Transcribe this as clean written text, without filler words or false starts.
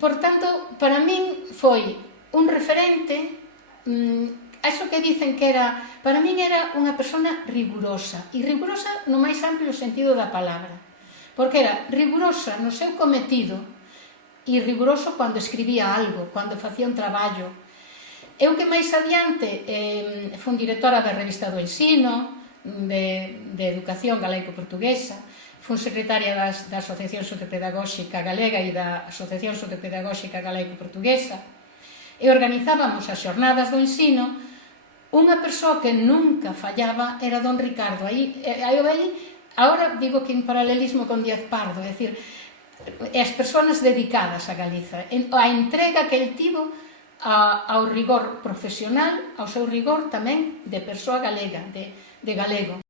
Por tanto, para min foi un referente, eso que dicen que era, para min era unha persona rigurosa, e rigurosa no máis amplio sentido da palabra, porque era rigurosa no seu cometido e riguroso cando escribía algo, cando facía un traballo. Eu que máis adiante fui directora da Revista do Ensino, de Educación Galaico-Portuguesa, fui secretaria da Asociación Sociopedagóxica Galega e da Asociación Sociopedagóxica Galaico-Portuguesa, e organizábamos as xornadas do ensino. Unha persoa que nunca fallaba era don Ricardo. Agora digo que en paralelismo con Díaz Pardo, é dicir, as persoas dedicadas a Galiza, a entrega que el tivo ao rigor profesional, ao seu rigor tamén de persoa galega, de galego.